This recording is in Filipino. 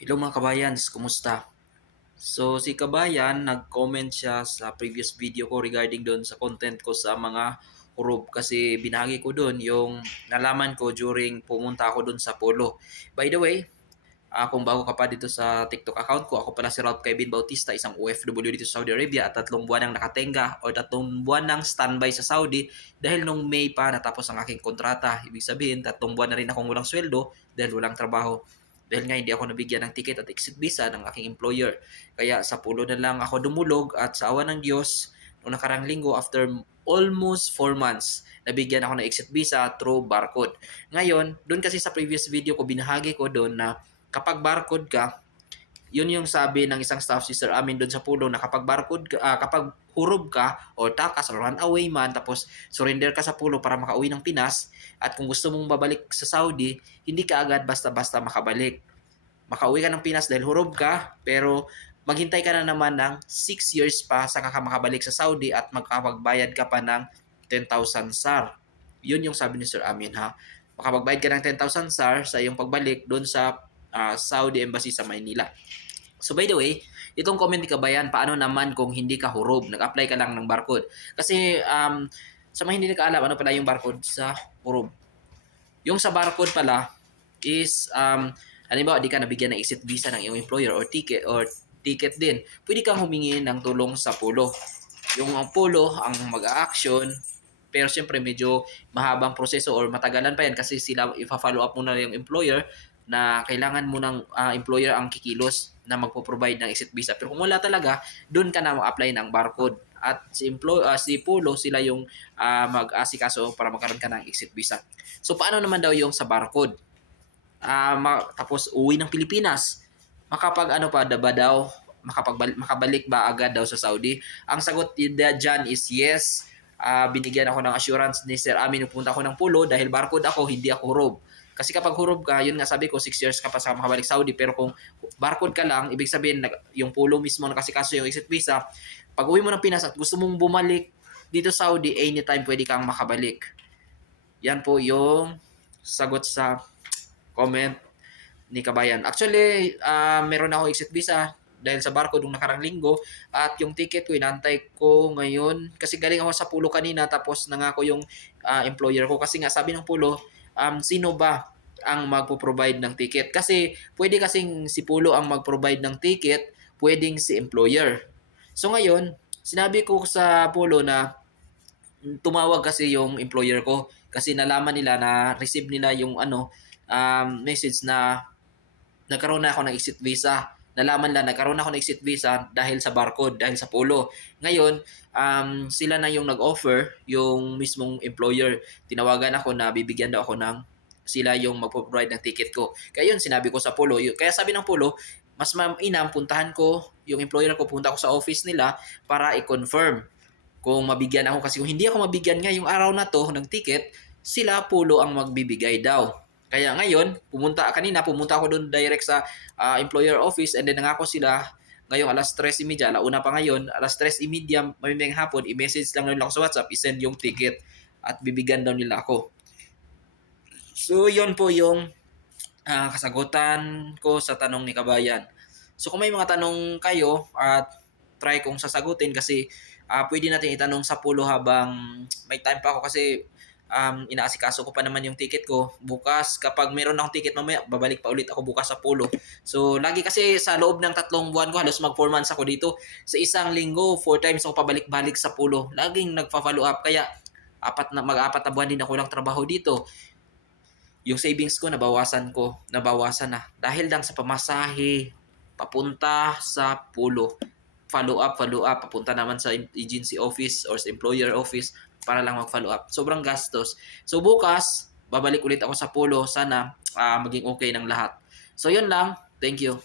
Hello mga kabayans, kumusta? So si kabayan, nag-comment siya sa previous video ko regarding doon sa content ko sa mga huruf kasi binahagi ko doon yung nalaman ko during pumunta ako doon sa Polo. By the way, kung bago ka pa dito sa TikTok account ko, ako pala si Ralph Kevin Bautista, isang OFW dito sa Saudi Arabia at 3 buwan nang nakatenga o 3 buwan nang standby sa Saudi dahil nung May pa natapos ang aking kontrata. Ibig sabihin, 3 buwan na rin akong walang sweldo dahil walang trabaho. Dahil nga hindi ako nabigyan ng ticket at exit visa ng aking employer. Kaya sa Pulo na lang ako dumulog at sa awa ng Diyos, noong nakarang linggo, after almost 4 months, nabigyan ako ng exit visa through barcode. Ngayon, doon kasi sa previous video ko, binahagi ko doon na kapag barcode ka, yun yung sabi ng isang staff si Sir Amin doon sa Pulo na kapag barcode ka, kapag hurog ka or takas or run away man tapos surrender ka sa Pulo para makauwi ng Pinas at kung gusto mong babalik sa Saudi, hindi ka agad basta-basta makabalik. Makauwi ka ng Pinas dahil hurog ka pero maghintay ka na naman ng 6 years pa sa ka makabalik sa Saudi at magkapagbayad ka pa ng 10,000 SAR. Yun yung sabi ni Sir Amin ha. Makapagbayad ka ng 10,000 SAR sa iyong pagbalik doon sa Saudi Embassy sa Maynila. So by the way, itong comment ni Kabayan, paano naman kung hindi ka hurog, nag-apply ka lang ng barcode? Kasi sa mga hindi nakaalam, ano pala yung barcode sa hurog? Yung sa barcode pala is, halimbawa, di ka nabigyan ng exit visa ng iyong employer or ticket din, pwede kang humingi ng tulong sa Pulo. Yung Pulo ang mag-a-action, pero siyempre medyo mahabang proseso or matagalan pa yan kasi sila ipa-follow up muna yung employer na kailangan mo ng employer ang kikilos na magpo-provide ng exit visa. Pero kung wala talaga, doon ka na mag-apply ng barcode. At si Polo, sila yung mag-asikaso para magkaroon ka ng exit visa. So, paano naman daw yung sa barcode? Tapos, uwi ng Pilipinas. Makapag ano pa ba daw? Makabalik ba agad daw sa Saudi? Ang sagot dyan is yes. Binigyan ako ng assurance ni Sir Amin nung punta ako ng Polo dahil barcode ako, hindi ako rob. Kasi kapag hurog ka, yun nga sabi ko, 6 years ka pa sa makabalik Saudi. Pero kung barcode ka lang, ibig sabihin, yung Polo mismo nakasikaso yung exit visa, pag uwi mo ng Pinas at gusto mong bumalik dito Saudi, anytime pwede kang makabalik. Yan po yung sagot sa comment ni Kabayan. Actually, meron ako exit visa dahil sa barcode nung nakarang linggo at yung ticket ko inantay ko ngayon kasi galing ako sa Pulo kanina tapos nangako yung employer ko kasi nga sabi ng Pulo, sino ba ang magpo-provide ng ticket kasi pwede kasing si Pulo ang mag-provide ng ticket, pwedeng si employer. So ngayon, sinabi ko sa Pulo na tumawag kasi yung employer ko kasi nalaman nila na receive nila yung message na nagkaroon na ako ng exit visa. Nalaman lang, nagkaroon ako ng exit visa dahil sa barcode, dahil sa Polo. Ngayon, sila na yung nag-offer, yung mismong employer. Tinawagan ako na bibigyan daw ako ng sila yung magpo-provide ng ticket ko. Kaya yun, sinabi ko sa Polo. Kaya sabi ng Polo, mas mainam, puntahan ko yung employer ko, punta ko sa office nila para i-confirm kung mabigyan ako. Kasi kung hindi ako mabigyan ngayong araw na to ng ticket, sila Polo ang magbibigay daw. Kaya ngayon, pumunta ako doon direct sa employer office and then nangako sila ngayong alas 3:30, alauna pa ngayon, alas 3:30, mamayang hapon, i-message lang nila ako sa WhatsApp, i-send yung ticket at bibigyan daw nila ako. So, yun po yung kasagutan ko sa tanong ni Kabayan. So, kung may mga tanong kayo at try kong sasagutin kasi pwede natin itanong sa Pulo habang may time pa ako kasi inaasikaso ko pa naman yung ticket ko. Bukas, kapag meron akong ticket mamaya, babalik pa ulit ako bukas sa Pulo. So, lagi kasi sa loob ng 3 buwan ko, halos mag 4 months ako dito. Sa isang linggo, 4 times ako pabalik-balik sa Pulo. Laging nagpa-follow up. Kaya, mag-apat na buwan din ako ng trabaho dito. Yung savings ko, nabawasan na. Dahil lang sa pamasahe, papunta sa Pulo. Follow up, papunta naman sa agency office or sa employer office para lang mag-follow up. Sobrang gastos. So bukas, babalik ulit ako sa Pulo. Sana maging okay ng lahat. So yun lang. Thank you.